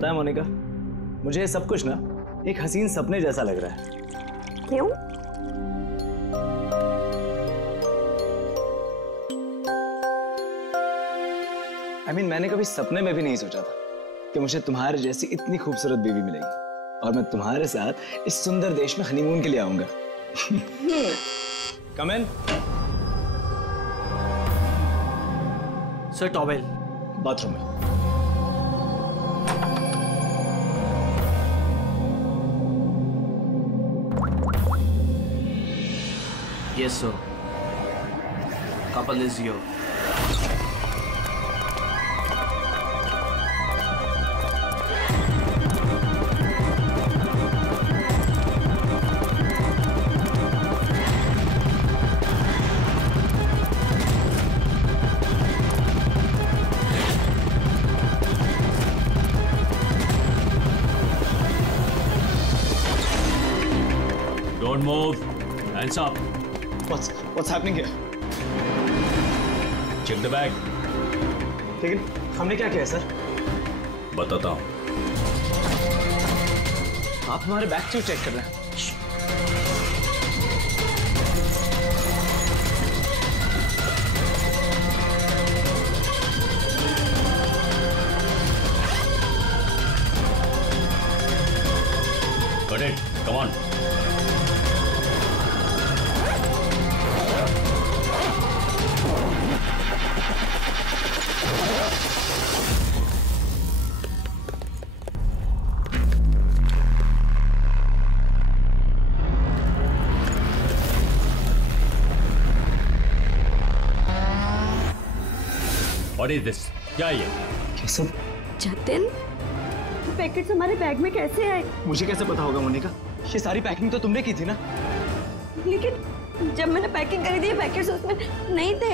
पता है मोनिका, मुझे सब कुछ ना एक हसीन सपने जैसा लग रहा है। क्यों? मैंने कभी सपने में भी नहीं सोचा था कि मुझे तुम्हारे जैसी इतनी खूबसूरत बीवी मिलेगी और मैं तुम्हारे साथ इस सुंदर देश में हनीमून के लिए आऊंगा। कम इन। सर टॉवेल बाथरूम में। Yes, sir. Couple is here. Don't move. Hands up. What's happening here? Check the bag. लेकिन हमने क्या किया सर? बताता हूँ। आप हमारे बैग क्यों चेक कर रहे हैं? Got it. Come on. What is this? क्या ये? ये सब? जतिन, पैकेट्स हमारे बैग में कैसे आए? मुझे कैसे पता होगा मोनिका? ये सारी पैकिंग तो तुमने की थी ना? लेकिन जब मैंने पैकिंग करी थी पैकेट्स उसमें नहीं थे।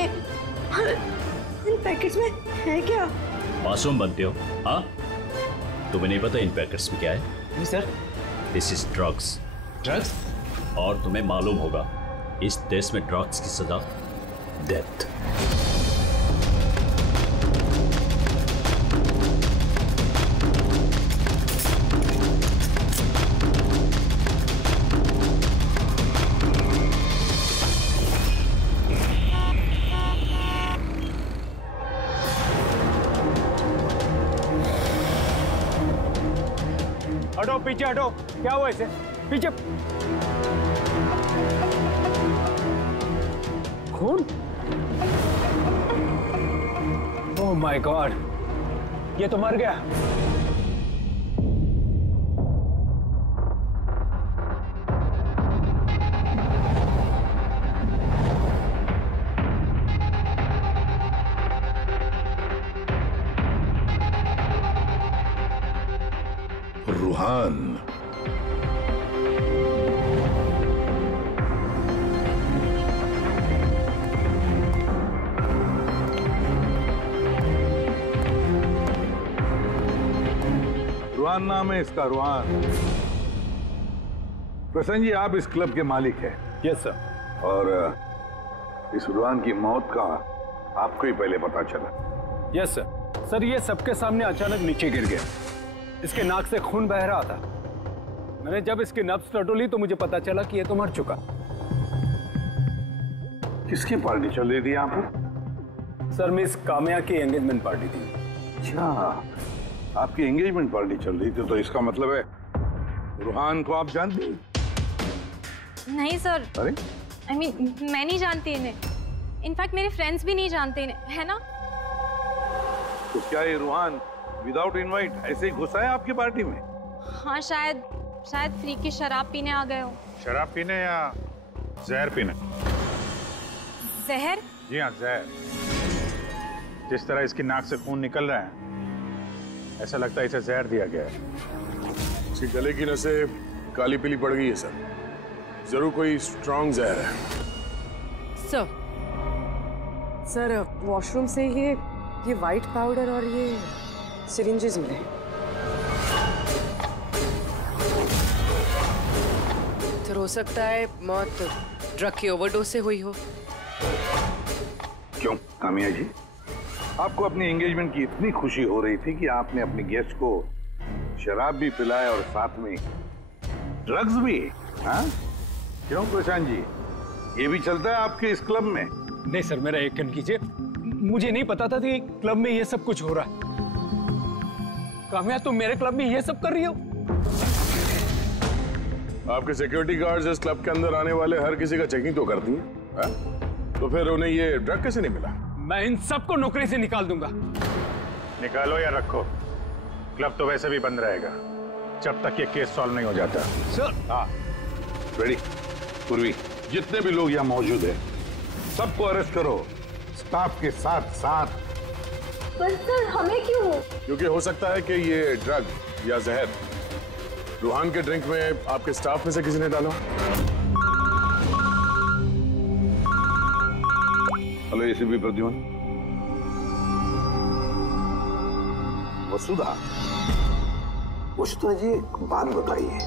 इन पैकेट्स में है क्या? मासूम बनते हो, हाँ? तुम्हें नहीं पता इन पैकेट्स में क्या है? नहीं sir. This is drugs. Drugs? और तुम्हें मालूम होगा इस देश में ड्रग्स की सजा डेथ। हटो पीछे हटो। क्या हुआ इसे? पीछे। खून? ओह माय गॉड, ये तो मर गया। रूहान, रूहान नाम है इसका, रूहान। प्रसन्न जी, आप इस क्लब के मालिक हैं। Yes sir. और इस रूहान की मौत का आपको ही पहले पता चला? Yes sir. सर ये सबके सामने अचानक नीचे गिर गया। इसके नाक से खून बह रहा था। मैंने जब इसकी नब्ज टटोली तो मुझे पता चला कि ये तो मर चुका। किसकी पार्टी चल रही थी यहाँ पर? सर मिस काम्या की एंगेजमेंट पार्टी थी। अच्छा, आपकी एंगेजमेंट पार्टी चल रही थी, तो इसका मतलब है रूहान को आप जानती? नहीं सर। अरे मैं नहीं जानती इन्हें। इनफैक्ट मेरे फ्रेंड्स भी नहीं जानते इन्हें, है ना? तो क्या ये रूहान विदाउट इनवाइट ऐसे ही घुसा है आपकी पार्टी में? हाँ, शायद फ्री की शराब पीने आ गए हो। शराब पीने या जहर पीने? जहर? जी हाँ, जहर। जिस तरह इसकी नाक से खून निकल रहा है, ऐसा लगता है इसे जहर दिया गया है। इसके गले की नसें काली पीली पड़ गई है सर। जरूर कोई स्ट्रॉन्ग जहर है। सर वॉशरूम से ये वाइट पाउडर और ये सिरिंजेस मिले। तो हो सकता है मौत ड्रग की ओवरडोज से हुई हो। क्यों कामिया जी, आपको अपनी एंगेजमेंट की इतनी खुशी हो रही थी कि आपने अपने गेस्ट को शराब भी पिलाए और साथ में ड्रग्स भी। हाँ क्यों प्रशांत जी, ये भी चलता है आपके इस क्लब में? नहीं सर, मेरा यकीन कीजिए, मुझे नहीं पता था कि क्लब में ये सब कुछ हो रहा है। काम्या, तुम मेरे क्लब में ये सब कर रही हो? आपके सिक्योरिटी गार्ड्स इस क्लब के अंदर आने वाले हर किसी का चेकिंग तो करती है, तो फिर उन्हें ये ड्रग कैसे नहीं मिला? मैं इन सबको नौकरी से निकाल दूंगा। निकालो या रखो, क्लब तो वैसे भी बंद रहेगा जब तक ये केस सॉल्व नहीं हो जाता। सर। हाँ रेडी। पूर्वी, जितने भी लोग यहाँ मौजूद हैं सबको अरेस्ट करो, स्टाफ के साथ साथ। पर सर हमें क्यों? क्योंकि हो सकता है कि ये ड्रग या जहर रूहान के ड्रिंक में आपके स्टाफ में से किसी ने डाला। Hello ACP Pradyumn. वसुधा जी, एक बात बताइए,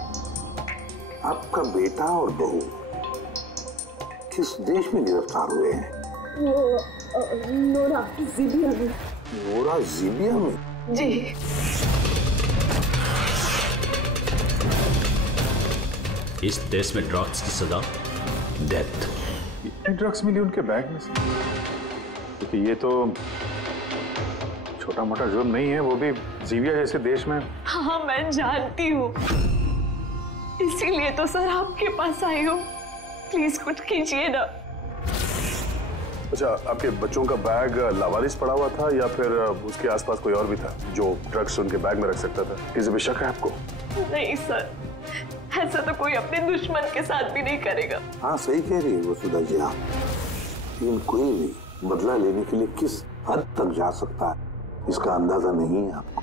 आपका बेटा और बहू किस देश में गिरफ्तार हुए हैं? नोरा जीबिया में। नोरा जीबिया में? जी। इस देश में ड्रग्स की सजा डेथ। इतने ड्रग्स मिली उनके बैग में से? क्योंकि ये तो छोटा मोटा जुर्म नहीं है, वो भी जीबिया जैसे देश में। हाँ मैं जानती हूँ, इसीलिए तो सर आपके पास आई हूँ। प्लीज कुछ कीजिए ना। अच्छा, आपके बच्चों का बैग लावारिस पड़ा हुआ था या फिर उसके आसपास कोई और भी था जो ड्रग्स उनके बैग में रख सकता था? किसी भी शक है आपको? नहीं सर, ऐसा तो कोई अपने दुश्मन के साथ भी नहीं करेगा। हाँ सही कह रही है वसुधा जी आप, लेकिन कोई भी बदला लेने के लिए किस हद तक जा सकता है इसका अंदाजा नहीं है आपको।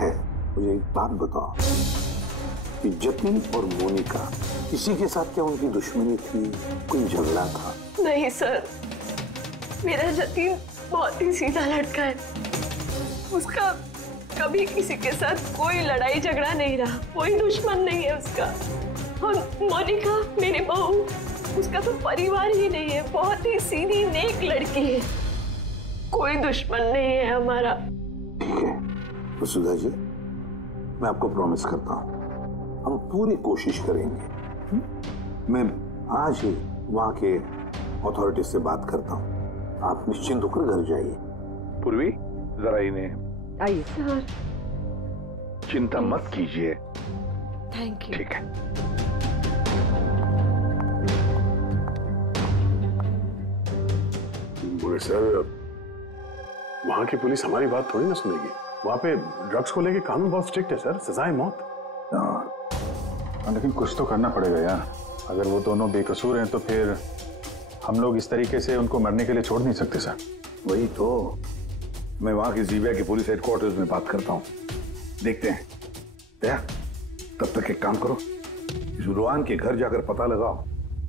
है, मुझे एक बात बताओ कि जतिन और मोनिका, किसी के साथ क्या उनकी दुश्मनी थी, कोई झगड़ा था? नहीं सर, मेरा जतिन बहुत ही सीधा लड़का है। उसका कभी किसी के साथ कोई लड़ाई झगड़ा नहीं रहा, कोई दुश्मन नहीं है उसका। और मोनिका मेरी बहू, उसका तो परिवार ही नहीं है, बहुत ही सीधी नेक लड़की है, कोई दुश्मन नहीं है हमारा। ठीक है वसुधा जी, मैं आपको प्रॉमिस करता हूँ हम पूरी कोशिश करेंगे। मैं आज ही वहाँ के अथॉरिटी से बात करता हूँ, आप निश्चिंत होकर घर जाइए। पूर्वी, जरा इन्हें आइए सर। चिंता मत कीजिए। Thank you. ठीक है। बुरे सर, वहां की पुलिस हमारी बात थोड़ी ना सुनेगी। वहां पे ड्रग्स को लेके कानून बहुत स्ट्रिक्ट है सर, सजाए मौत। लेकिन कुछ तो करना पड़ेगा यार। अगर वो दोनों बेकसूर हैं तो फिर हम लोग इस तरीके से उनको मरने के लिए छोड़ नहीं सकते सर। वही तो, मैं वहां की जीबिया की पुलिस हेडक्वार्टर्स में बात करता हूँ, देखते हैं। दया, तब तक एक काम करो, इस रूहान के घर जाकर पता लगाओ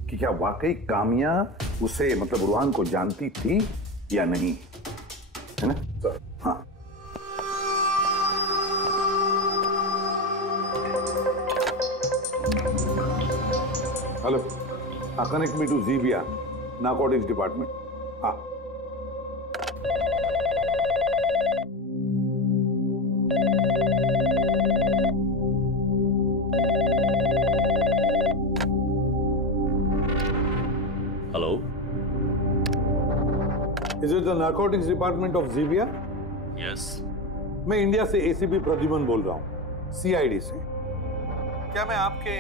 कि क्या वाकई कामिया उसे मतलब रूहान को जानती थी या नहीं, है ना सर? हाँ। Hello, connect me to Zibia narcotics department. हाँ। Hello, Is it the narcotics department of Zibia? Yes. मैं इंडिया से एसीपी प्रद्युम्न बोल रहा हूँ, सीआईडी से। क्या मैं आपके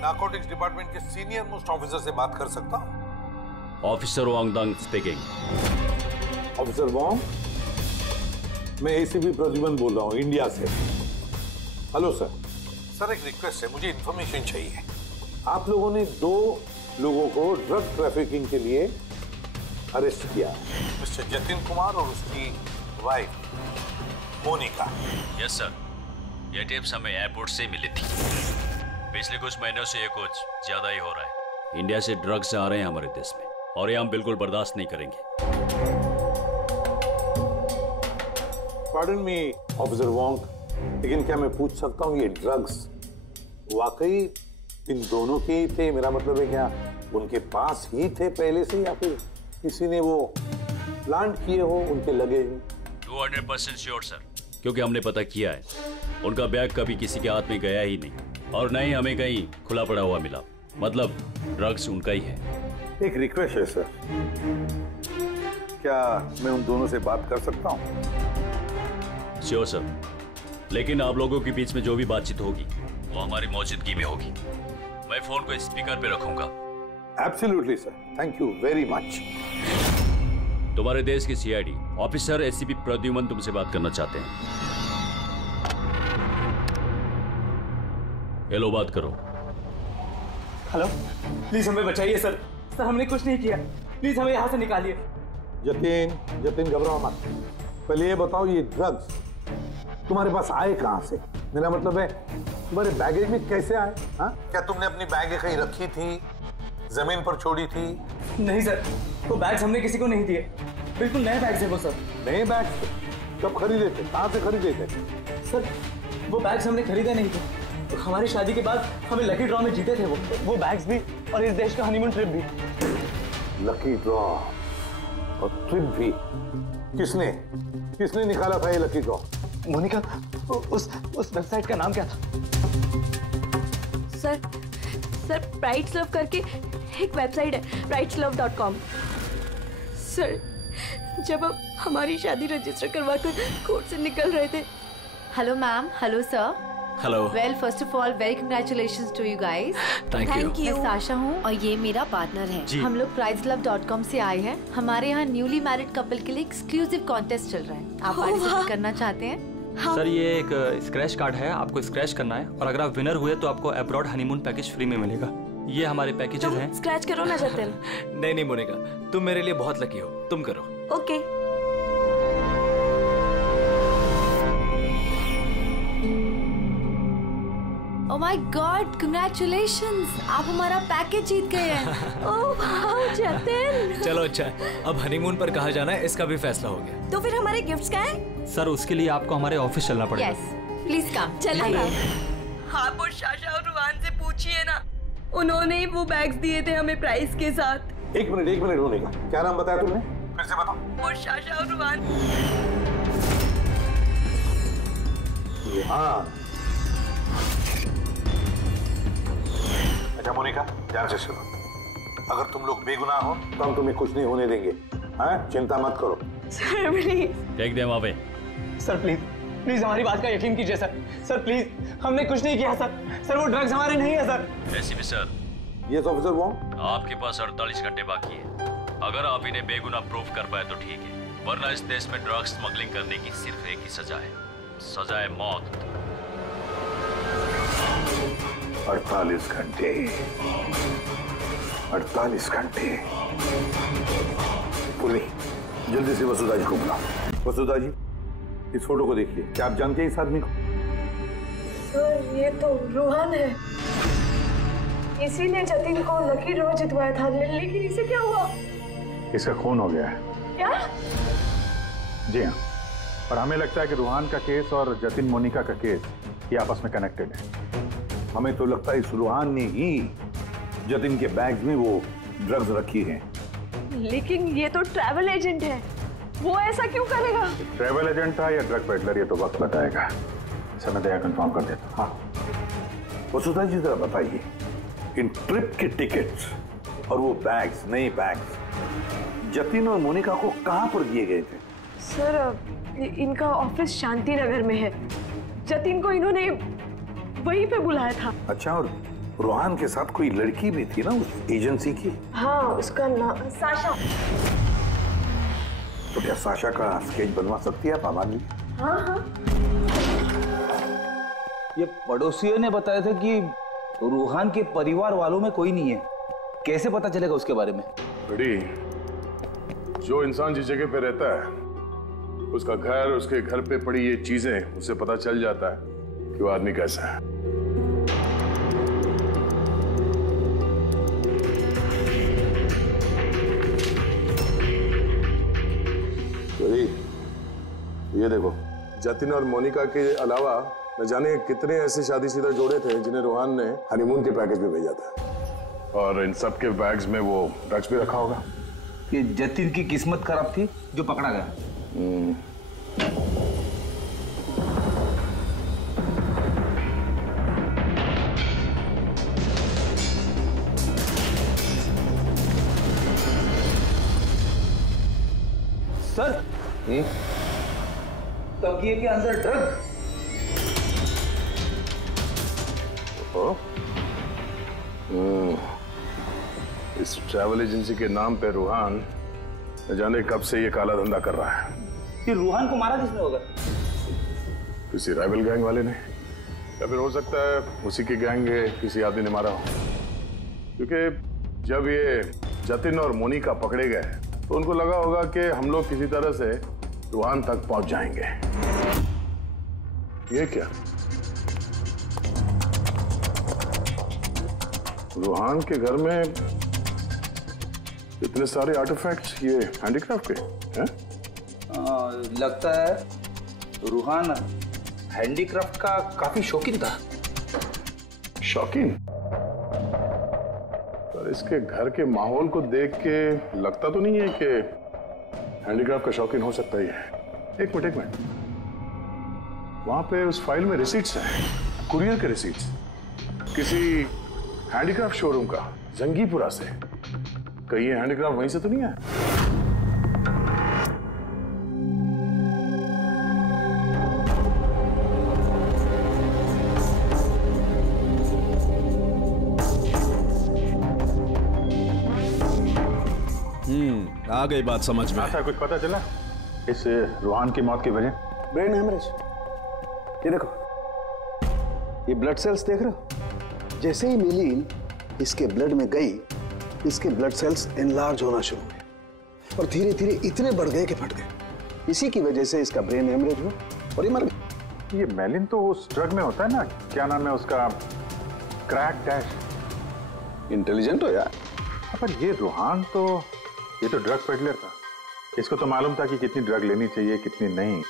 नारकोटिक्स डिपार्टमेंट के सीनियर मोस्ट ऑफिसर से बात कर सकता हूँ? ऑफिसर वांगडंग स्पीकिंग। ऑफिसर वांग, मैं एसीपी प्रद्युम्न बोल रहा हूँ इंडिया से। Hello sir. सर एक रिक्वेस्ट है, मुझे इंफॉर्मेशन चाहिए। आप लोगों ने 2 लोगों को ड्रग ट्रैफिकिंग के लिए अरेस्ट किया, मिस्टर जतिन कुमार और उसकी वाइफ मोनिका। यस सर, ये टिप्स हमें एयरपोर्ट से मिली थी। पिछले कुछ महीनों से ये कुछ ज्यादा ही हो रहा है। इंडिया से ड्रग्स आ रहे हैं हमारे देश में और ये हम बिल्कुल बर्दाश्त नहीं करेंगे। पार्डन मी ऑफिसर वांग, लेकिन क्या मैं पूछ सकता हूँ ये ड्रग्स वाकई इन दोनों के ही थे? मेरा मतलब है क्या उनके पास ही थे पहले से या फिर किसी ने वो प्लांट किए हो उनके लगेज में? 200% श्योर सर, क्योंकि हमने पता किया है उनका बैग कभी किसी के हाथ में गया ही नहीं और न ही हमें कहीं खुला पड़ा हुआ मिला। मतलब ड्रग्स उनका ही है। एक रिक्वेस्ट है सर, क्या मैं उन दोनों से बात कर सकता हूँ? श्योर सर, लेकिन आप लोगों के बीच में जो भी बातचीत होगी वो हमारी मौजूदगी में होगी। मैं फोन को स्पीकर पे रखूंगा। Absolutely sir, thank you very much. तुम्हारे देश की सीआईडी ऑफिसर एसीपी प्रद्युमन तुमसे बात करना चाहते हैं। ये लो, बात करो। हेलो, प्लीज हमें बचाइए सर। सर हमने कुछ नहीं किया, प्लीज हमें यहाँ से निकालिए। जतिन घबराओ मत। पहले ये बताओ, ये ड्रग्स तुम्हारे पास आए कहाँ से? मेरा मतलब है तुम्हारे बैगेज में कैसे आए? हाँ, क्या तुमने अपनी बैग कहीं रखी थी, जमीन पर छोड़ी थी? नहीं सर, वो बैग्स हमने किसी को नहीं दिए, बिल्कुल नए बैग्स है वो सर। नए बैग्स? कब खरीदे थे, कहाँ से खरीदे थे? सर वो बैग्स हमने खरीदे नहीं थे, तो हमारी शादी के बाद हमें लकी ड्रॉ में जीते थे वो बैग्स भी और इस देश का हनीमून ट्रिप भी। लकी ड्रॉ और ट्रिप भी? किसने निकाला था ये लकी ड्रॉ? मोनिका, उस वेबसाइट का नाम क्या था? सर प्राइड्स लव करके एक वेबसाइट है, prideslove.com। सर जब हम हमारी शादी रजिस्टर करवाकर कोर्ट से निकल रहे थे। Hello ma'am. Hello sir. Hello. Well first of all very congratulations to you guys. Thank you. मैं साशा हूँ और ये मेरा पार्टनर है। हम लोग prideslove.com से आए हैं। हमारे यहाँ न्यूली मैरिड कपल के लिए एक्सक्लूसिव कॉन्टेस्ट चल रहा है। आप पार्टिसिपेट करना चाहते हैं? सर ये एक स्क्रैच कार्ड है, आपको स्क्रैच करना है और अगर आप विनर हुए तो आपको अब्रॉड हनीमून पैकेज फ्री में मिलेगा। ये हमारे पैकेजेस हैं। स्क्रैच करो ना जतिन। नहीं मोनिका, तुम मेरे लिए बहुत लकी हो, तुम करो। Okay. Oh my God, congratulations, आप हमारा पैकेज जीत गए हैं। Oh wow Jatin. चलो अच्छा, अब हनीमून पर कहाँ जाना है इसका भी फैसला हो गया। तो फिर हमारे गिफ्ट्स क्या हैं? सर उसके लिए आपको हमारे ऑफिस चलना पड़ेगा। Yes, please come. चलिए। हाँ, वो शाशा और रुहान से पूछिए ना, उन्होंने ही वो बैग्स दिए थे हमें प्राइस के साथ। एक मिनट होने का, क्या नाम बताया तुमने? फिर से बताओ। वो शाशा और रुहान। हाँ। अच्छा मोनिका, ध्यान से सुनो, अगर तुम लोग बेगुनाह हो तो हम तुम्हें कुछ नहीं होने देंगे। हाँ, चिंता मत करो। Sir please. Take them away. Sir please हमारी बात का यकीन कीजिए सर प्लीज, हमने कुछ नहीं किया सर वो ड्रग्स हमारे नहीं है sir. ACP sir. Yes officer वो आपके पास 48 घंटे बाकी है। अगर आप इन्हें बेगुनाह प्रूफ कर पाए तो ठीक है, वरना इस देश में ड्रग्स स्मगलिंग करने की सिर्फ एक ही सजा है, सजा है मौत। 48 घंटे। पूरी जल्दी से वसुधा जी को बुलाओ। वसुधा जी, इस फोटो को देखिए, क्या आप जानते हैं इस आदमी को? सर ये तो रुहान है, इसी ने जतिन को लकी ड्रॉ जितवाया था, लेकिन इसे क्या हुआ? इसका खून हो गया है। क्या? जी हाँ, और हमें लगता है कि रुहान का केस और जतिन मोनिका का केस ये आपस में कनेक्टेड है। हमें तो लगता है इस रुहान ने ही जतिन के बैग्स में वो ड्रग्स रखी हैं। लेकिन ये तो ट्रैवल एजेंट है, वो ऐसा क्यों करेगा? ट्रैवल एजेंट था या ड्रग पेडलर, ये तो वक्त बताएगा। समय दया कंफर्म कर देता। हाँ, वसुधा जी जरा बताइए, इन ट्रिप के टिकट्स और वो बैग्स, नए बैग्स जतिन और मोनिका को कहां पर दिए गए थे? सर इनका ऑफिस शांति नगर में है, जतिन को इन्होंने वहीं पे बुलाया था। अच्छा, और रुहान के साथ कोई लड़की भी थी ना उस एजेंसी की? हाँ, उसका नाम साशा। तो क्या साशा का स्केच बनवा सकती है आप आबादी? हाँ। ये पड़ोसियों ने बताया था कि रूहान के परिवार वालों में कोई नहीं है, कैसे पता चलेगा उसके बारे में? बड़ी, जो इंसान जिस जगह पे रहता है उसका घर, उसके घर पे पड़ी ये चीजें, उससे पता चल जाता है कि वो आदमी कैसा है। बड़ी, ये देखो, जतिन और मोनिका के अलावा न जाने कितने ऐसे शादीशुदा जोड़े थे जिन्हें रुहान ने हनीमून के पैकेज में भेजा था, और इन सब के बैग्स में वो ड्रग्स भी रखा होगा। ये जतिन की किस्मत खराब थी जो पकड़ा गया। सर तकिए के अंदर ड्रग। इस ट्रैवल एजेंसी के नाम पे रूहान न जाने कब से ये काला धंधा कर रहा है। ये रूहान को मारा किसने होगा? किसी राइवल गैंग वाले ने, या फिर हो सकता है उसी की गैंग के किसी आदमी ने मारा हो। क्योंकि जब ये जतिन और मोनिका पकड़े गए तो उनको लगा होगा कि हम लोग किसी तरह से रूहान तक पहुंच जाएंगे। ये क्या? रूहान के घर में इतने सारे आर्टिफैक्ट्स, ये हैंडीक्राफ्ट के हैं? लगता है रूहान हैंडीक्राफ्ट का काफी शौकीन था। शौकीन? पर इसके घर के माहौल को देख के लगता तो नहीं है कि हैंडीक्राफ्ट का शौकीन हो सकता ही है। एक मिनट, वहां पे उस फाइल में रिसीट्स हैं, कुरियर के रिसीट्स, किसी हैंडीक्राफ्ट शोरूम का, जंगीपुरा से। कहीं ये हैंडीक्राफ्ट वहीं से तो नहीं है? आ गई बात समझ में। ऐसा कुछ पता चला इस रूहान की मौत की वजह? Brain haemorrhage. ये देखो, ये ब्लड सेल्स देख रहे हो? जैसे ही मिलीन इसके ब्लड में गई, इसके ब्लड सेल्स एनलार्ज होना शुरू हुए और धीरे धीरे इतने बढ़ गए कि फट गए। इसी की वजह से इसका ब्रेन हेमरेज हुआ और ये मर गया। ये मेलिन तो उस ड्रग में होता है ना, क्या नाम है उसका, क्रैक डैश। इंटेलिजेंट हो यार। पर ये रूहान तो, ये तो ड्रग पेडलर था। इसको तो मालूम था कि कितनी ड्रग लेनी चाहिए कितनी नहीं।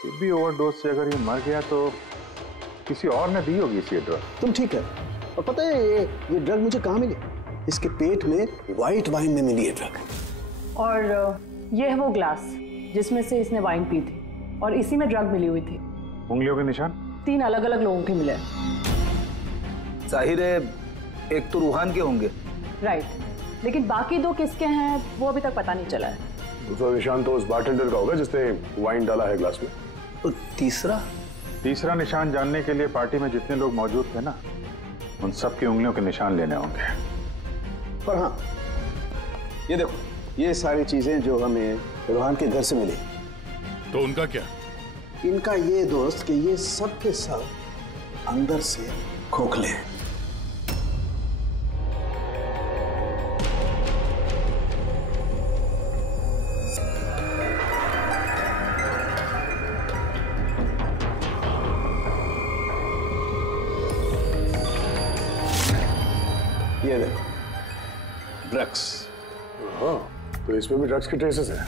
फिर भी ओवरडोज से अगर ये मर गया तो किसी और ने दी होगी इसी ड्रग। तुम ठीक है। और पता है ये ड्रग मुझे कहाँ मिली? इसके पेट में व्हाइट वाइन में मिली है ड्रग। और ये है वो ग्लास जिसमें से इसने वाइन पी थी और इसी में ड्रग मिली हुई थी। उंगलियों के निशान 3 अलग अलग लोगों के मिले। जाहिर है एक तो रूहान के होंगे। राइट, लेकिन बाकी 2 किसके हैं वो अभी तक पता नहीं चला है। दूसरा निशान तो उस बारटेंडर का होगा जिसने वाइन डाला है ग्लास में। और तीसरा निशान जानने के लिए पार्टी में जितने लोग मौजूद थे ना, उन सब की उंगलियों के निशान लेने होंगे। पर हाँ, ये देखो, ये सारी चीजें जो हमें रूहान के घर से मिली, तो उनका क्या? इनका ये दोस्त कि ये सब के सब अंदर से खोखले हैं। ये देखो, ड्रग्स। हाँ, तो इसमें भी ड्रग्स के ट्रेसेस हैं।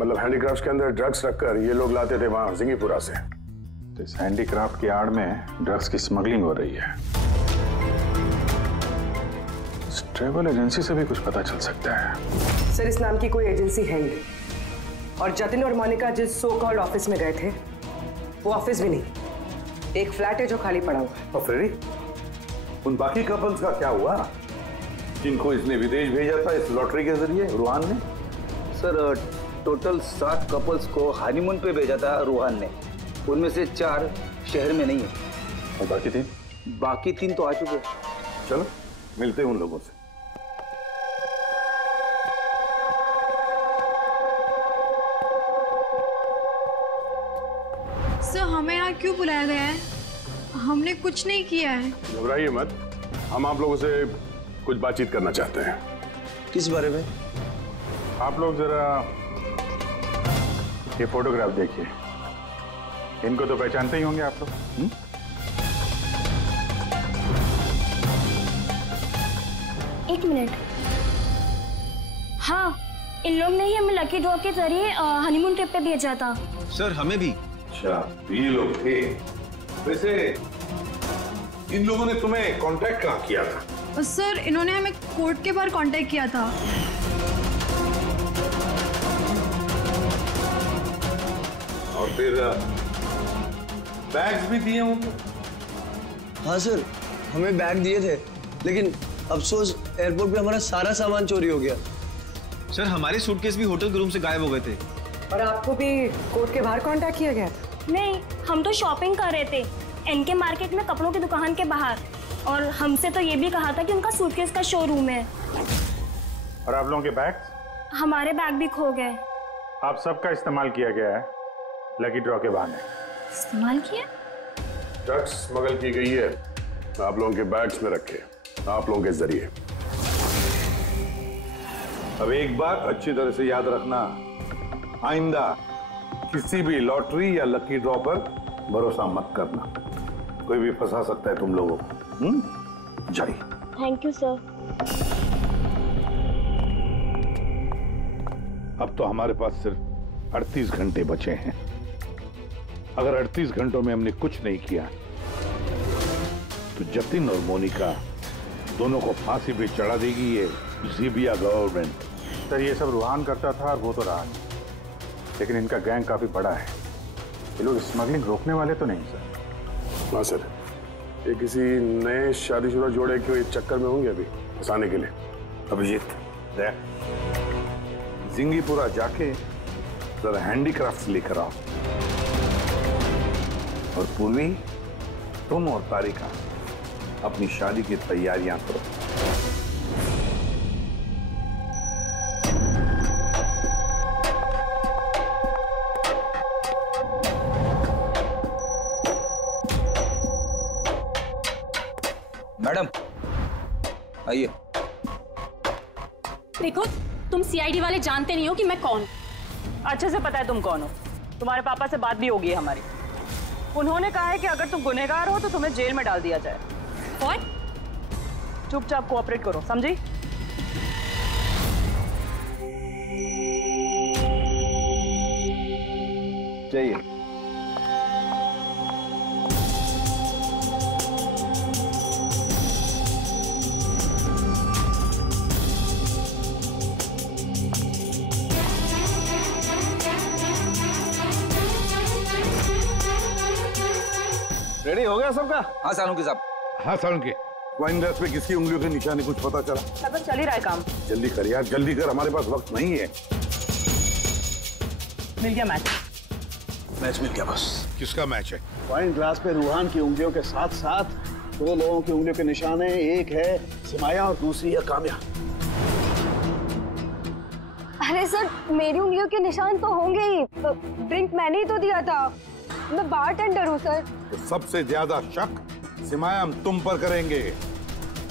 मतलब हैंडीक्राफ्ट के अंदर ड्रग्स रखकर ये लोग लाते थे वहां जिंगीपुरा से। तो इस हैंडीक्राफ्ट की आड़ में ड्रग्स की स्मगलिंग हो रही है। इस ट्रैवल एजेंसी से भी कुछ पता चल सकता है। सर, इस नाम की कोई एजेंसी है ही, और जतिन और मोनिका जिस सो कॉल्ड ऑफिस में गए थे वो ऑफिस भी नहीं, एक फ्लैट है जो खाली पड़ा हुआ है। और फ्रेडी, उन बाकी कपल्स का क्या हुआ जिनको इसने विदेश भेजा था इस लॉटरी के जरिए रूहान ने? सर, टोटल 7 कपल्स को हनीमून पे भेजा था रूहान ने। उनमें से 4 शहर में नहीं है। और बाकी 3? बाकी 3 तो आ चुके हैं। चलो मिलते हैं उन लोगों से। सर, हमें यहाँ क्यों बुलाया गया है? हमने कुछ नहीं किया है। घबराइए मत, हम आप लोगों से कुछ बातचीत करना चाहते हैं। किस बारे में? आप लोग जरा ये फोटोग्राफ देखिए। इनको तो पहचानते ही होंगे आप लोग। एक मिनट। हाँ, इन लोग ने ही हमें लकी ड्रॉ के जरिए हनीमून ट्रिप पे भेजा था। सर, हमें भी। अच्छा, ये लोग थे। वैसे इन लोगों ने तुम्हें कांटेक्ट कहाँ किया था? सर, इन्होंने हमें कोर्ट के बाहर कांटेक्ट किया था। और फिर बैग्स भी दिए होंगे? हाँ सर, हमें बैग दिए थे, लेकिन अफसोस एयरपोर्ट पे हमारा सारा सामान चोरी हो गया। सर, हमारे सूटकेस भी होटल के रूम से गायब हो गए थे। और आपको भी कोर्ट के बाहर कांटेक्ट किया गया था? नहीं, हम तो शॉपिंग कर रहे थे एनके मार्केट में, कपड़ों की दुकान के बाहर। और हमसे तो ये भी कहा था कि उनका सूटकेस का शोरूम है। और आप लोगों के बैग्स? हमारे बैग भी खो गए। आप सबका इस्तेमाल किया गया है लकी ड्रॉ के बहाने। इस्तेमाल किया? ड्रग्स स्मगल की गई है, आप लोगों के बैग्स में रखे, आप लोगों के जरिए। अब एक बात अच्छी तरह से याद रखना, आइंदा किसी भी लॉटरी या लकी ड्रॉ पर भरोसा मत करना, कोई भी फंसा सकता है तुम लोगों को। जाइए। Thank you sir. अब तो हमारे पास सिर्फ 38 घंटे बचे हैं। अगर 38 घंटों में हमने कुछ नहीं किया तो जतिन और मोनिका दोनों को फांसी पे चढ़ा देगी ये ज़ीबिया गवर्नमेंट। सर ये सब रूहान करता था और वो तो रहा नहीं, लेकिन इनका गैंग काफी बड़ा है। ये लोग स्मगलिंग रोकने वाले तो नहीं सर? हाँ सर, ये किसी नए शादीशुदा जोड़े के चक्कर में होंगे अभी फंसाने के लिए। अभिजीत जिंगीपुरा जाके जरा हैंडीक्राफ्ट लेकर आओ, और पूर्वी तुम और तारिका अपनी शादी की तैयारियां करो। मैडम आइए। देखो, तुम सीआईडी वाले जानते नहीं हो कि मैं कौन। अच्छे से पता है तुम कौन हो। तुम्हारे पापा से बात भी होगी है हमारी। उन्होंने कहा है कि अगर तुम गुनहगार हो तो तुम्हें जेल में डाल दिया जाए। और चुपचाप कोऑपरेट करो, समझी? चाहिए। रेडी हो गया सबका? हाँ सालुंकी साहब। हाँ सालुंकी, वाइन ग्लास पे किसकी उंगलियों के निशाने कुछ पता चला? लगभग चल ही रहा है काम। जल्दी कर यार, जल्दी कर, हमारे पास वक्त नहीं है। मिल गया मैच। मैच मिल गया बस। किसका मैच है? वाइन ग्लास पे रूहान की उंगलियों के साथ साथ दो लोगों की उंगलियों के निशान है। एक है सिमाया और दूसरी है काम्या। अरे सर, मेरी उंगलियों के निशान तो होंगे ही। ड्रिंक मैंने ही तो दिया था, मैं बारटेंडर हूँ सर। तो सबसे ज्यादा शक सिमाया हम तुम पर करेंगे।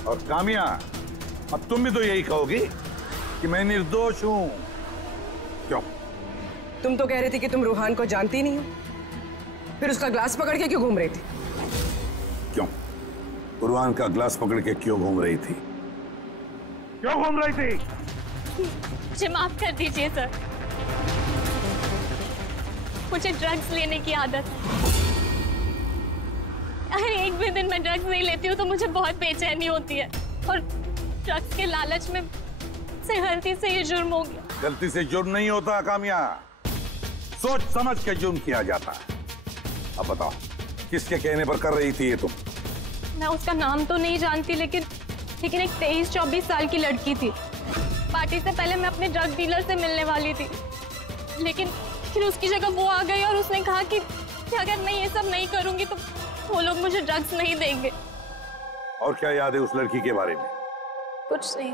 और कामिया, अब तुम भी तो यही कहोगी कि मैं निर्दोष हूँ। क्यों? तुम तो कह रही थी कि तुम रूहान को जानती नहीं हो, फिर उसका ग्लास पकड़ के क्यों घूम रही थी? क्यों? रूहान का ग्लास पकड़ के क्यों घूम रही थी? क्यों घूम रही थी? मुझे माफ कर दीजिए सर, मुझे ड्रग्स लेने की आदत है। अगर एक भी दिन मैं ड्रग्स नहीं लेती हूँ तो मुझे बहुत बेचैनी होती है, और ड्रग्स के लालच में से गलती से ये जुर्म हो गया। गलती से जुर्म नहीं होता कामिया, सोच समझ के जुर्म किया जाता है। अब बताओ, किसके कहने पर कर रही थी ये तुम? मैं उसका नाम तो नहीं जानती, लेकिन एक 23-24 साल की लड़की थी। पार्टी से पहले मैं अपने ड्रग डीलर से मिलने वाली थी, लेकिन फिर उसकी जगह वो आ गई और उसने कहा कि अगर मैं ये सब नहीं करूंगी तो वो लोग मुझे ड्रग्स नहीं देंगे। और क्या याद है उस लड़की के बारे में? कुछ नहीं।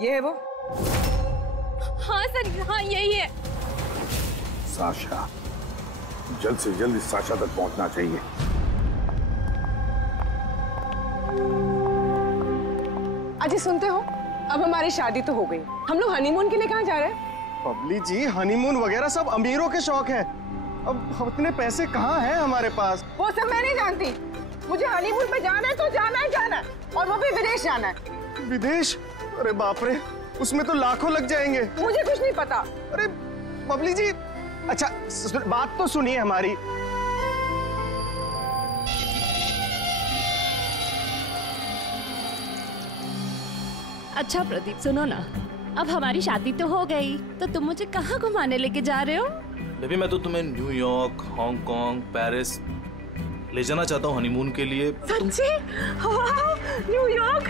ये है वो? हाँ सर, हाँ यही है। साशा, जल्द से जल्द इस साशा तक पहुंचना चाहिए। अजय सुनते हो, अब हमारी शादी तो हो गई, हम लोग हनीमून के लिए कहाँ जा रहे हैं? बबली जी, हनीमून वगैरह सब अमीरों के शौक है। अब उतने पैसे कहाँ हैं हमारे पास? वो सब मैं नहीं जानती, मुझे हनीमून पे जाना है तो जाना है, जाना है, और वो भी विदेश जाना है। विदेश? अरे बाप रे, उसमें तो लाखों लग जाएंगे। मुझे कुछ नहीं पता। अरे बबली जी, अच्छा बात तो सुनिए हमारी। अच्छा प्रदीप, सुनो ना, अब हमारी शादी तो हो गई, तो तुम मुझे कहाँ घुमाने लेके जा रहे हो? बेबी, मैं तो तुम्हें न्यूयॉर्क, हांगकांग, पेरिस ले जाना चाहता हूँ हनीमून के लिए। सच्ची? वाह, न्यूयॉर्क!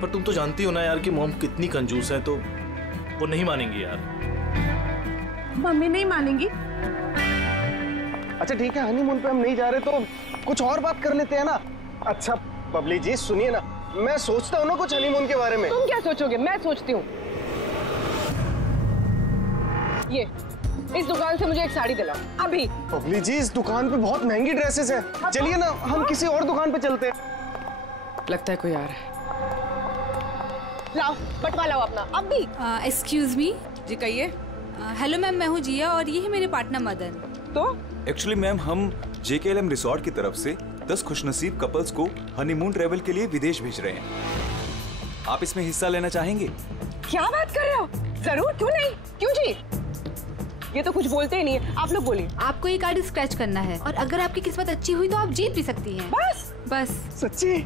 पर तुम तो जानती हो ना यार कि मॉम कितनी कंजूस है, तो वो नहीं मानेंगी यार। मम्मी नहीं मानेंगी। अच्छा ठीक है, हनीमून पे हम नहीं जा रहे तो कुछ और बात कर लेते हैं ना। अच्छा बबली जी सुनिए ना, मैं सोचता हूँ ना कुछ हनीमून के बारे में। तुम क्या सोचोगे, मैं सोचती हूँ। ये इस दुकान से मुझे एक साड़ी दिलाओ अभी। बबली जी इस दुकान पे बहुत महंगी ड्रेसेस हैं। चलिए ना हम किसी और दुकान पे चलते हैं। लगता है कोई आ रहा है। लाओ बटवा लाओ अपना अभी। Excuse me. जी कहिए। हेलो मैम, मैं हूँ जिया और ये है मेरे पार्टनर मदन। तो एक्चुअली मैम हम JKLM रिसोर्ट की तरफ से 10 खुशनसीब कपल्स को हनीमून ट्रेवल के लिए विदेश भेज रहे हैं। आप इसमें हिस्सा लेना चाहेंगे? क्या बात कर रहे हो? जरूर, क्यों नहीं, क्यों जी। ये तो कुछ बोलते ही नहीं है, आप लोग बोलिए। आपको ये कार्ड स्क्रैच करना है और अगर आपकी किस्मत अच्छी हुई तो आप जीत भी सकती हैं। बस सच्ची?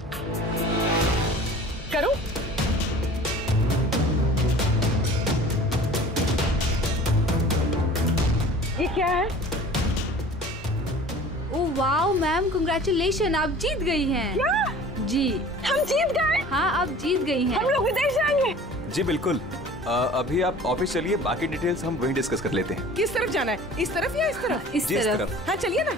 करूं? ये क्या है? ओह वाओ मैम, कांग्रेचुलेशन, आप जीत गई हैं। क्या? जी हम जीत गए? हाँ आप जीत गई हैं। हम लोग विदेश जाएंगे? जी बिल्कुल। अभी आप ऑफिस चलिए, बाकी डिटेल्स हम वहीं डिस्कस कर लेते हैं। किस तरफ जाना है, इस तरफ या इस तरफ? इस तरफ। हाँ चलिए ना।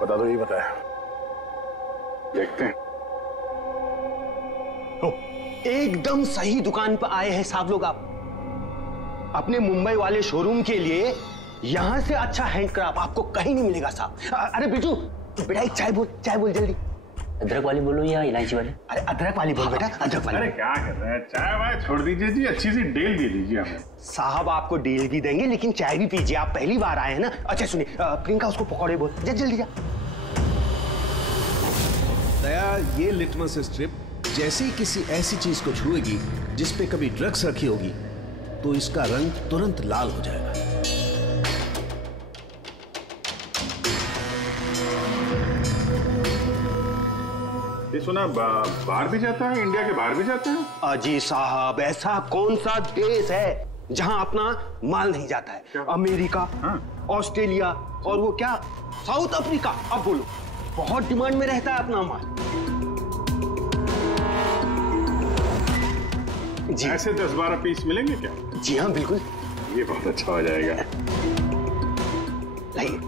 बता दो, ये बताया। देखते हैं। एकदम सही दुकान पर आए हैं साहब लोग। आप अपने मुंबई वाले शोरूम के लिए यहां से अच्छा हैंडक्राफ्ट आपको कहीं नहीं मिलेगा साहब। अरे बिजू बेटा एक चाय बोल जल्दी। अदरक वाली बोलो या इलायची वाली? अरे अदरक वाली बोल बेटा, अदरक वाली। अरे क्या कर रहे हैं, चाय वाय छोड़ दीजिए जी, अच्छी सी डील दे दीजिए हमें। साहब आपको डील भी देंगे लेकिन चाय भी पीजिए, आप पहली बार आए हैं ना। अच्छा सुनिए, प्रियंका उसको पकौड़े बोल, जल्दी जा। दया, ये लिटमस स्ट्रिप जैसे ही किसी ऐसी चीज को छुएगी जिस पे कभी ड्रग्स रखी होगी तो इसका रंग तुरंत लाल हो जाएगा। ये सुना बाहर भी जाता है, इंडिया के बाहर भी जाता है? अजी साहब ऐसा कौन सा देश है जहां अपना माल नहीं जाता है? अमेरिका, ऑस्ट्रेलिया और वो क्या साउथ अफ्रीका। अब बोलो, बहुत डिमांड में रहता है अपना माल। जी ऐसे 10-12 पीस मिलेंगे क्या? जी हाँ बिल्कुल। ये बहुत अच्छा हो जाएगा। लाइए।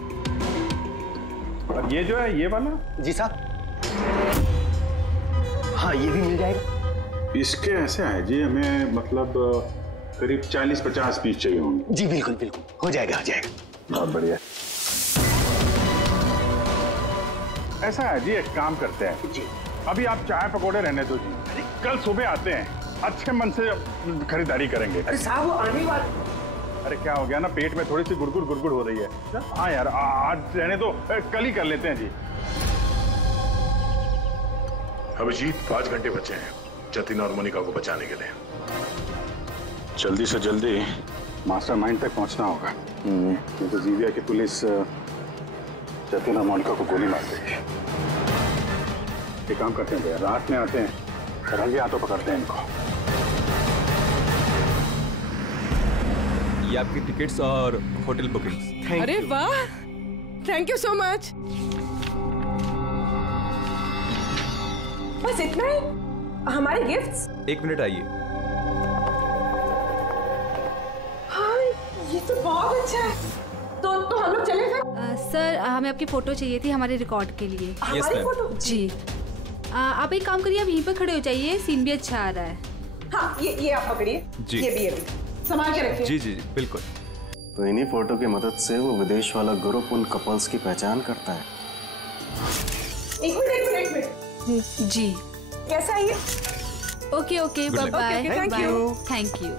और ये जो है ये वाला? जी साहब। हाँ ये भी मिल जाएगा। इसके ऐसे है जी, हमें मतलब करीब 40-50 पीस चाहिए होंगे। जी बिल्कुल बिल्कुल, हो जाएगा हो जाएगा। बहुत बढ़िया। ऐसा है जी, एक काम करते हैं जी, अभी आप चाय पकौड़े रहने दो जी, कल सुबह आते हैं, अच्छे मन से खरीदारी करेंगे। अरे साहब वो आने वाले। अरे क्या हो गया ना, पेट में थोड़ी सी गुड़गुड़ हो रही है। हाँ यार आज रहने दो, कल ही कर लेते हैं जी। अभिजीत 5 घंटे बचे हैं जतिन और मोनिका को बचाने के लिए। जल्दी से जल्दी मास्टरमाइंड तक पहुंचना होगा, क्योंकि जीविया की पुलिस जतिन और मोनिका को गोली मार देगी। एक काम करते हैं भैया, रात में आते हैं, रंगे हाथों पकड़ते हैं इनको। ये आपकी टिकट्स और होटल बुकिंग्स। अरे वाह, थैंक यू सो मच। बस इतना ही? हमारे गिफ्ट्स? 1 मिनट आइए। हाँ ये तो बहुत अच्छा है। तो हम लोग चले फिर? सर हमें आपकी फोटो चाहिए थी हमारे रिकॉर्ड के लिए। हमारी फोटो? जी। आप एक काम करिए, आप यहीं पर खड़े हो जाइए, सीन भी अच्छा आ रहा है। हाँ ये आप पकड़िए, ये भी संभाल के रखिए। जी जी जी बिल्कुल। तो इन्हीं फोटो की मदद से वो विदेश वाला ग्रुप उन कपल्स की पहचान करता है। एक मिनट। जी कैसा है ये? Okay okay bye bye. Thank you.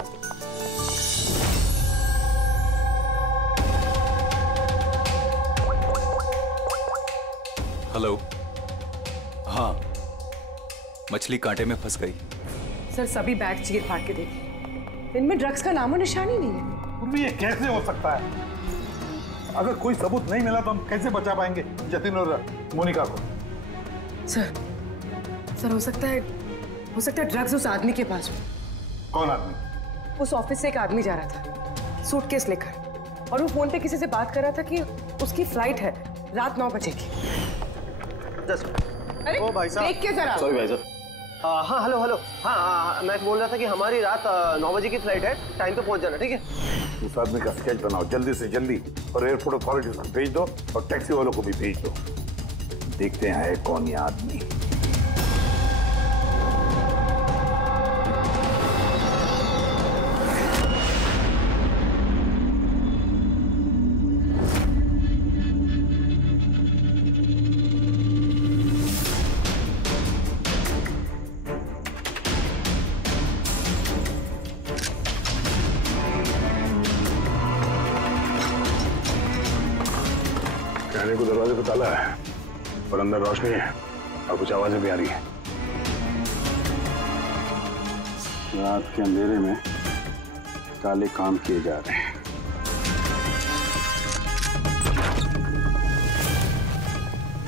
Hello. हाँ, मछली कांटे में फंस गई। सर सभी बैग चीर फाड़ के देखिए, इनमें ड्रग्स का नामो निशान ही नहीं है। ये कैसे हो सकता है? अगर कोई सबूत नहीं मिला तो हम कैसे बचा पाएंगे जतिन और मोनिका को? सर हो सकता है हो सकता है ड्रग्स उस आदमी के पास हो। कौन आदमी? उस ऑफिस से एक आदमी जा रहा था सूटकेस लेकर, और वो फोन पे किसी से बात कर रहा था कि उसकी फ्लाइट है रात 9 बजे की। अरे ओ भाई साहब, देख के जरा। सॉरी भाई साहब। हाँ हेलो हेलो। हाँ, मैं बोल रहा था कि हमारी रात 9 बजे की फ्लाइट है, टाइम पे पहुंच जाना, ठीक है? उस आदमी का स्केच बनाओ जल्दी से जल्दी, और एयरपोर्ट अथॉरिटीज को भेज दो और टैक्सी वालों को भी भेज दो। देखते हैं कौन ये आदमी। कहने को दरवाजे पे ताला है और अंदर रोशनी है और कुछ आवाजें भी आ रही हैं। रात के अंधेरे में काले काम किए जा रहे हैं।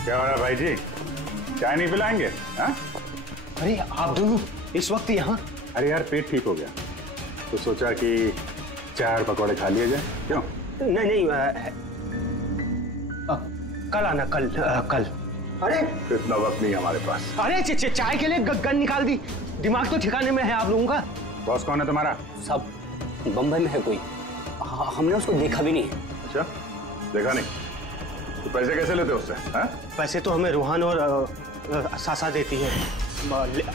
क्या हो रहा है भाई जी, चाय नहीं पिलाएंगे? हाँ? अरे आप दोनों इस वक्त यहाँ? अरे यार पेट ठीक हो गया तो सोचा कि चाय और पकौड़े खा लिए जाए। क्यों? नहीं, कल आना, कल। अरे इतना वक्त नहीं हमारे पास। अरे चाय के लिए गन निकाल दी। दिमाग तो ठिकाने में है आप लोगों का। बॉस कौन है तुम्हारा? सब बम्बई में है कोई, हमने उसको देखा भी नहीं। अच्छा, देखा नहीं तो पैसे कैसे लेते हो उससे? हाँ? पैसे तो हमें रूहान और सासा देती है।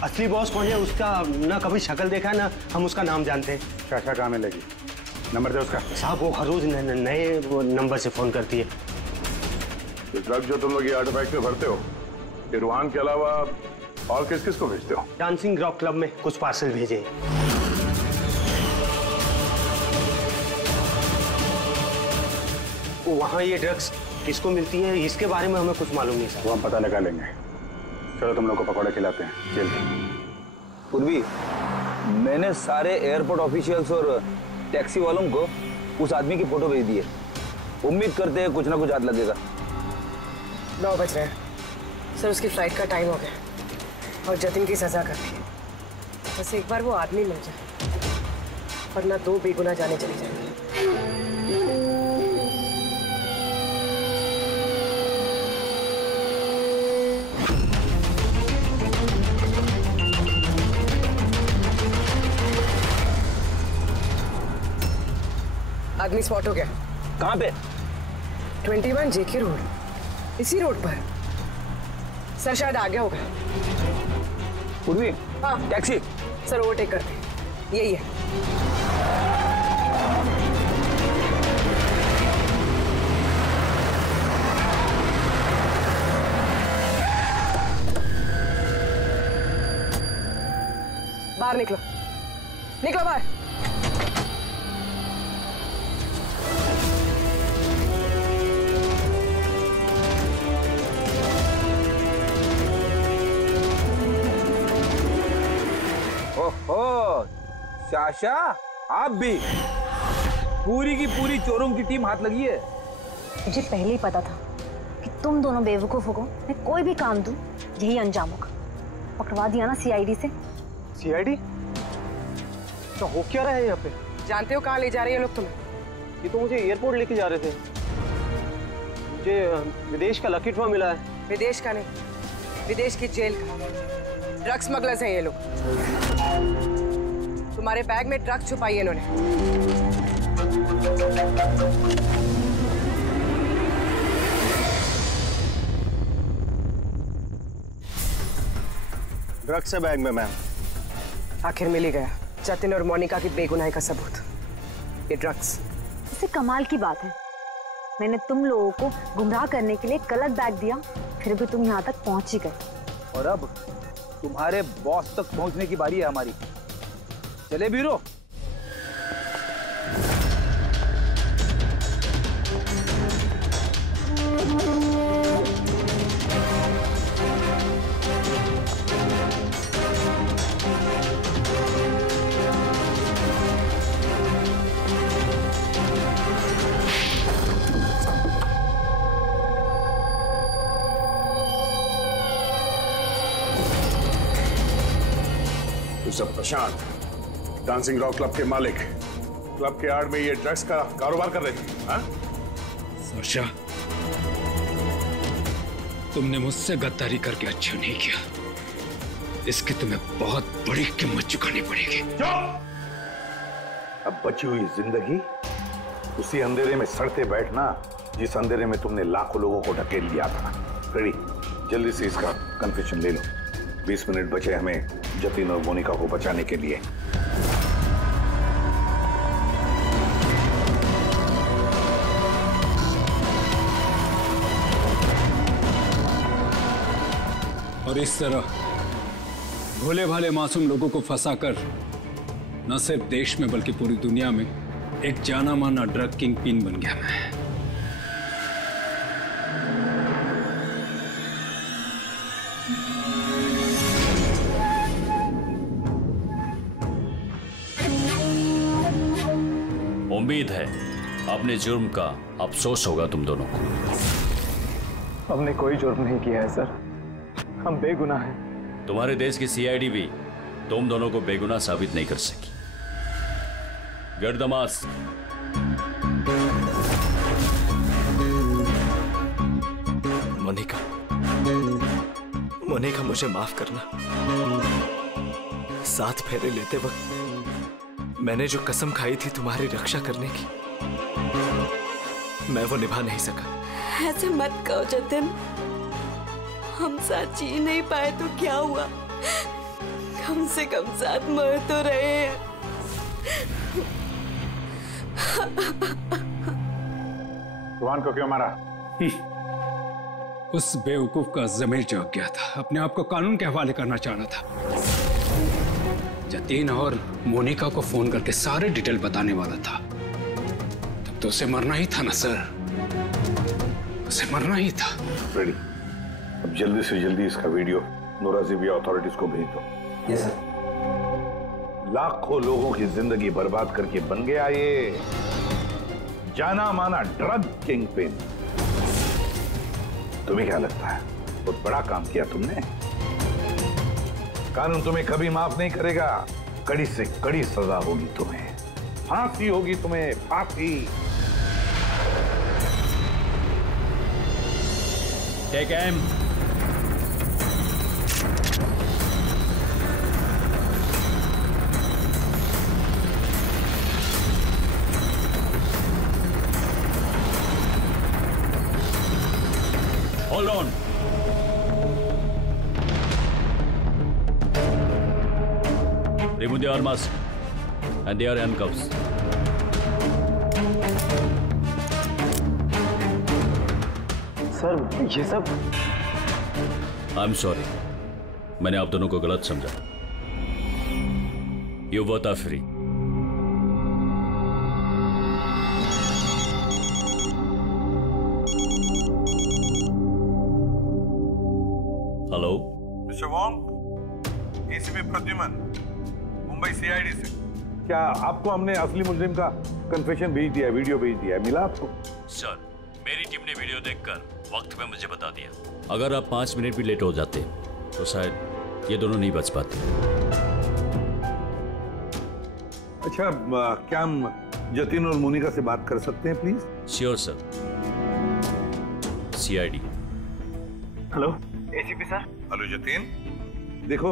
असली बॉस कौन है उसका ना कभी शक्ल देखा ना हम उसका नाम जानते हैं। शाशा कहाँ मिलेगी? नंबर दे उसका। साहब वो हर रोज नए नंबर से फोन करती है। तो ड्रग जो तुम लोग ये आर्टिफैक्ट में भरते हो, ये रूहान के अलावा और किस किस को भेजते हो? डांसिंग रॉक क्लब में कुछ पार्सल भेजे। वहाँ ये ड्रग्स किसको मिलती है इसके बारे में हमें कुछ मालूम नहीं सर। वो हम पता लगा लेंगे। चलो तुम लोग को पकौड़े खिलाते हैं जल्दी। पूर्वी, मैंने सारे एयरपोर्ट ऑफिशियल्स और टैक्सी वालों को उस आदमी की फोटो भेज दी है। उम्मीद करते हैं कुछ ना कुछ हाथ लगेगा। 9 बज रहे हैं सर, उसकी फ्लाइट का टाइम हो गया और जतिन की सजा कर दी। बस एक बार वो आदमी मिल जाए, वरना 2 बेगुनाह जाने चली जाएंगी। आदमी स्पॉट हो गया। कहाँ पे? 21 जेके रोड, इसी रोड पर। सर शायद आ गया होगा। पूर्वी, हाँ टैक्सी। सर ओवरटेक करते, यही है। बाहर निकलो, निकलो बाहर। ओहो, शाशा, आप भी? पूरी की पूरी चोरों की टीम हाथ लगी है। मुझे पहले ही पता था कि तुम दोनों बेवकूफों को मैं कोई भी काम दूं यही अंजाम होगा। पकड़वा दिया ना सीआईडी से। सीआईडी? तो हो क्या रहा है यहाँ पे? जानते हो कहाँ ले जा रहे हैं लोग तुम्हें? ये तो मुझे एयरपोर्ट लेके जा रहे थे। मुझे विदेश का लकी ड्रॉ मिला है। विदेश का नहीं, विदेश की जेल का। ड्रग्स स्मगलर्स हैं ये लोग। तुम्हारे बैग में ड्रग्स छुपाई है इन्होंने। ड्रग्स है बैग में मैम। आखिर मिल ही गया जतिन और मोनिका की बेगुनाही का सबूत। ये ड्रग्स। इससे कमाल की बात है, मैंने तुम लोगों को गुमराह करने के लिए गलत बैग दिया, फिर भी तुम यहाँ तक पहुंच ही गए। और अब तुम्हारे बॉस तक पहुंचने की बारी है हमारी। चले बीरो। मिस्टर प्रशांत, डांसिंग रॉक क्लब के मालिक, क्लब के आड़ में ये ड्रग्स का कारोबार कर रहे थे। हाँ? वर्षा, तुमने मुझसे गद्दारी करके अच्छा नहीं किया। इसकी तुम्हें बहुत बड़ी कीमत चुकानी पड़ेगी। अब बची हुई जिंदगी उसी अंधेरे में सड़ते बैठना जिस अंधेरे में तुमने लाखों लोगों को ढकेल लिया था। रेडी, जल्दी से इसका कन्फेशन ले लो। 20 मिनट बचे हमें जतिन और मोनिका को बचाने के लिए। और इस तरह भोले भाले मासूम लोगों को फंसाकर न सिर्फ देश में बल्कि पूरी दुनिया में एक जाना माना ड्रग किंग पिन बन गया मैं। उम्मीद है अपने जुर्म का अफसोस होगा तुम दोनों को। हमने कोई जुर्म नहीं किया है सर, हम बेगुनाह हैं। तुम्हारे देश की सीआईडी भी तुम दोनों को बेगुनाह साबित नहीं कर सकी। Get the mask. मोनिका, मुझे माफ करना। 7 फेरे लेते वक्त मैंने जो कसम खाई थी तुम्हारी रक्षा करने की, मैं वो निभा नहीं सका। ऐसे मत कहो जतिन, हम साथ जी नहीं पाए तो क्या हुआ, कम से कम साथ मर तो रहे हैं। रुहान को क्यों मारा? उस बेवकूफ का ज़मीर चौंक गया था, अपने आप को कानून के हवाले करना चाहना था। जतीन और मोनिका को फोन करके सारे डिटेल बताने वाला था। तब तो उसे मरना ही था ना सर, उसे मरना ही था। रेडी, अब जल्दी से जल्दी इसका वीडियो नोराजिबिया अथॉरिटीज को भेज दो। Yes sir. लाखों लोगों की जिंदगी बर्बाद करके बन गया ये जाना माना ड्रग किंग पिन। तुम्हें क्या लगता है बहुत बड़ा काम किया तुमने? कानून तुम्हें कभी माफ नहीं करेगा, कड़ी से कड़ी सजा होगी तुम्हें, फांसी होगी तुम्हें, फांसी। Take M. Hold on. Remove the arms and they are handcuffs. Sir, ये सब I'm sorry. मैंने आप दोनों को गलत समझा। You both are free. Hello mister Wong, ACP Pradyuman, Mumbai CID से। क्या आपको हमने असली मुजरिम का कन्फेशन भेज दिया, वीडियो भेज दिया, मिला आपको? सर, मेरी टीम ने वीडियो देखकर वक्त में मुझे बता दिया। अगर आप 5 मिनट भी लेट हो जाते तो शायद ये दोनों नहीं बच पाते। अच्छा, क्या हम जतिन और मोनिका से बात कर सकते हैं please? Sure sir. CID. Hello ACP sir. Hello Jatin, देखो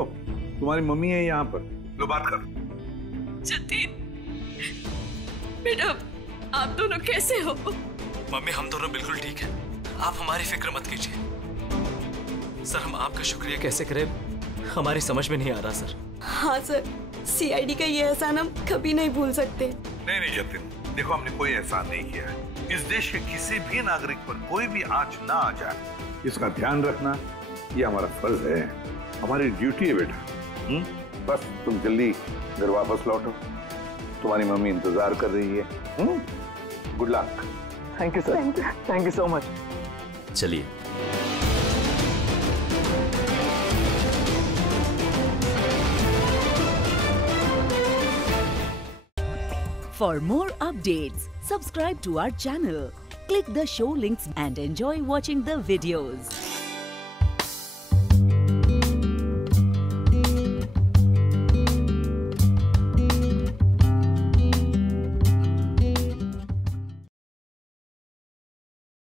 तुम्हारी मम्मी है यहाँ पर, लो बात कर। जतिन बेटा, आप दोनों कैसे हो? मम्मी, हम दोनों बिल्कुल ठीक हैं, आप हमारी फिक्र मत कीजिए। सर, हम आपका शुक्रिया कैसे करें हमारी समझ में नहीं आ रहा सर। हाँ सर, सीआईडी का ये एहसान हम कभी नहीं भूल सकते। नहीं जतिन, देखो हमने कोई एहसान नहीं किया है। इस देश के किसी भी नागरिक पर कोई भी आंच ना आ जाए, इसका ध्यान रखना ये हमारा फर्ज है, हमारी ड्यूटी है बेटा। बस तुम जल्दी घर वापस लौटो, तुम्हारी मम्मी इंतजार कर रही है। Good luck. Thank you sir, thank you so much. चलिए। For more updates, subscribe to our channel, click the show links and enjoy watching the videos.